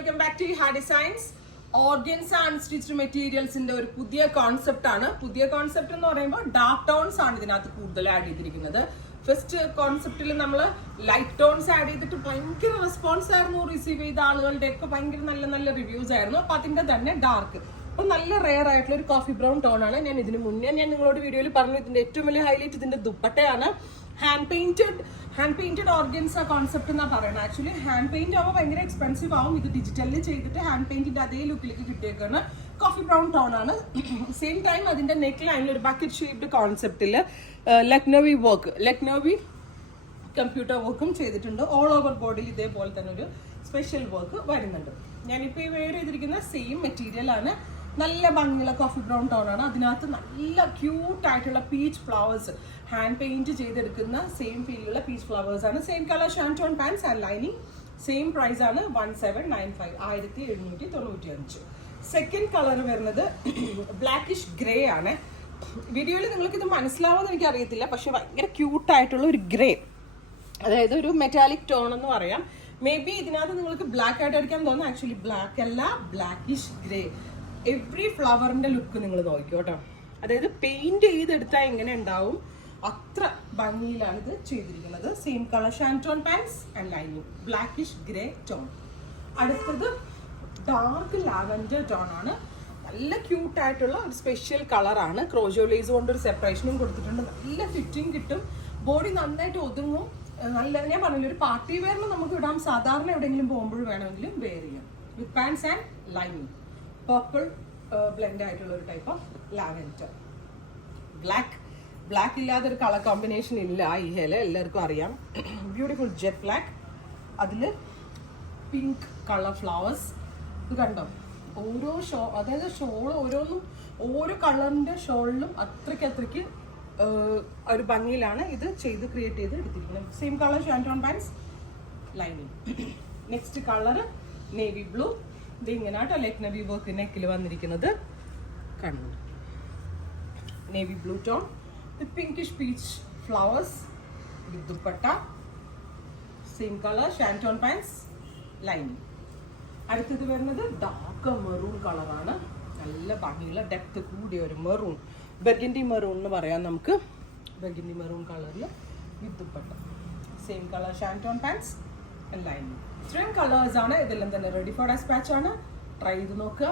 Welcome back to ഹാ designs. Organza unstitched മെറ്റീരിയൽസിന്റെ ഒരു പുതിയ കോൺസെപ്റ്റ് ആണ്. പുതിയ കോൺസെപ്റ്റ് എന്ന് പറയുമ്പോൾ ഡാർക്ക് ടോൺസ് ആണ് ഇതിനകത്ത് കൂടുതൽ ആഡ് ചെയ്തിരിക്കുന്നത്. ഫസ്റ്റ് കോൺസെപ്റ്റിൽ നമ്മൾ ലൈറ്റ് ടോൺസ് ആഡ് ചെയ്തിട്ട് ഭയങ്കര റെസ്പോൺസ് ആയിരുന്നു റിസീവ് ചെയ്ത ആളുകളുടെ ഒക്കെ, ഭയങ്കര നല്ല നല്ല റിവ്യൂസ് ആയിരുന്നു. അപ്പൊ അതിന്റെ തന്നെ ഡാർക്ക് അപ്പൊ നല്ല റെയർ ആയിട്ടുള്ള ഒരു കോഫി ബ്രൗൺ ടോൺ ആണ്. ഞാൻ ഇതിന് മുന്നേ നിങ്ങളോട് വീഡിയോയിൽ പറഞ്ഞു, ഇതിന്റെ ഏറ്റവും വലിയ ഹൈലൈറ്റ് ഇതിന്റെ ദുപ്പട്ടയാണ്. ഹാൻഡ് പെയിന്റഡ് ഓർഗൻസ കോൺസെപ്റ്റ് എന്നാ പറയുന്നത്. ആക്ച്വലി ഹാൻഡ് പെയിന്റ് ആവുമ്പോൾ ഭയങ്കര എക്സ്പെൻസീവ് ആവും. ഇത് ഡിജിറ്റലിൽ ചെയ്തിട്ട് ഹാൻഡ് പെയിന്റിന്റെ അതേ ലുക്കിലേക്ക് കിട്ടിയേക്കാണ്. കോഫി ബ്രൗൺ ടോൺ ആണ്. സെയിം ടൈം അതിന്റെ നെക്ക് ലൈനിൽ ഒരു ബക്കറ്റ് ഷേപ്ഡ് കോൺസെപ്റ്റിൽ ലക്നോവി കമ്പ്യൂട്ടർ വർക്കും ചെയ്തിട്ടുണ്ട്. ഓൾ ഓവർ ബോഡിയിൽ ഇതേപോലെ തന്നെ ഒരു സ്പെഷ്യൽ വർക്ക് വരുന്നുണ്ട്. ഞാനിപ്പോൾ ഈ വെയർ ചെയ്തിരിക്കുന്ന സെയിം മെറ്റീരിയൽ ആണ്. നല്ല ഭംഗിയുള്ള കോഫി ബ്രൗൺ ടോൺ ആണ്. അതിനകത്ത് നല്ല ക്യൂട്ട് ആയിട്ടുള്ള പീച്ച് ഫ്ലവേഴ്സ് ഹാൻഡ് പെയിന്റ് ചെയ്തെടുക്കുന്ന സെയിം ഫീലിലുള്ള പീച്ച് ഫ്ലവേഴ്സ് ആണ്. Same colour shantoon pants and lining. Same price ആണ് 1795 1795. സെക്കൻഡ് കളർ വരുന്നത് ബ്ലാക്കിഷ് ഗ്രേ ആണ്. വീഡിയോയിൽ നിങ്ങൾക്ക് ഇത് മനസ്സിലാവുമെന്ന് എനിക്ക് അറിയത്തില്ല, പക്ഷെ ഭയങ്കര ക്യൂട്ടായിട്ടുള്ള ഒരു ഗ്രേ, അതായത് ഒരു മെറ്റാലിക് ടോൺ എന്ന് പറയാം. മേ ബി ഇതിനകത്ത് നിങ്ങൾക്ക് ബ്ലാക്ക് ആയിട്ട് അടിക്കാൻ തോന്നുന്നു. ആക്ച്വലി ബ്ലാക്ക് അല്ല, ബ്ലാക്കിഷ് ഗ്രേ. എവറി ഫ്ലവറിന്റെ ലുക്ക് നിങ്ങൾ നോക്കിക്കോ കേട്ടോ. അതായത് പെയിന്റ് ചെയ്തെടുത്താൽ എങ്ങനെ ഉണ്ടാവും അത്ര ഭംഗിയിലാണ് ഇത് ചെയ്തിരിക്കുന്നത്. Same colour shantoon pants and lining, blackish grey tone. അടുത്തത് ഡാർക്ക് ലാവൻഡർ ടോൺ ആണ്. നല്ല ക്യൂട്ടായിട്ടുള്ള ഒരു സ്പെഷ്യൽ കളറാണ്. ക്രോജോ ലേസ് കൊണ്ട് ഒരു സെപ്പറേഷനും കൊടുത്തിട്ടുണ്ട്. നല്ല ഫിറ്റിംഗ് കിട്ടും, ബോഡി നന്നായിട്ട് ഒതുങ്ങും. നല്ല, ഞാൻ പറഞ്ഞില്ല, ഒരു പാർട്ടി വെയറിൽ നമുക്ക് ഇടാം. സാധാരണ എവിടെയെങ്കിലും പോകുമ്പോൾ വേണമെങ്കിലും വെയർ ചെയ്യാം. With pants and lining. Purple blend ആയിട്ടുള്ള ഒരു ടൈപ്പ് ഓഫ് ലാവൻഡർ. ബ്ലാക്ക് ഇല്ലാതെ ഒരു കളർ കോമ്പിനേഷൻ ഇല്ല ഈ ഹെല, എല്ലാവർക്കും അറിയാം. ബ്യൂട്ടിഫുൾ ജെറ്റ് ബ്ലാക്ക്, അതിൽ പിങ്ക് കളർ ഫ്ലവേഴ്സ്. ഇത് കണ്ടോ, ഓരോ അതായത് ഷോൾ ഓരോന്നും ഓരോ കളറിന്റെ ഷോളിലും അത്രയ്ക്ക് ഒരു ഭംഗിയിലാണ് ഇത് ചെയ്ത് ക്രിയേറ്റ് ചെയ്ത് എടുത്തിരിക്കുന്നത്. Same colour shantoon pants lining. Next colour navy blue. ഇത് ഇങ്ങനെയാട്ടോ ലക്നവി വർക്ക് നെക്കിൽ വന്നിരിക്കുന്നത്. കണ്ടു, navy blue tone with pinkish peach flowers with dupatta. Same colour shantoon pants lining. അടുത്തത് വരുന്നത് ഡാർക്ക് മെറൂൺ കളറാണ്. നല്ല ഭംഗിയുള്ള ഡെപ്ത് കൂടിയ ഒരു മെറൂൺ, ബെർഗൻഡി മെറൂൺ എന്ന് പറയാം നമുക്ക്. ബെർഗൻഡി മെറൂൺ കളറിൽ with dupatta. Same colour shantoon pants lining. ഇത്രയും കളേഴ്സ് ആണ്. ഇതെല്ലാം തന്നെ റെഡി ഫോർ ഡെസ്പാച്ച് ആണ്. ട്രൈ ചെയ്ത് നോക്കുക.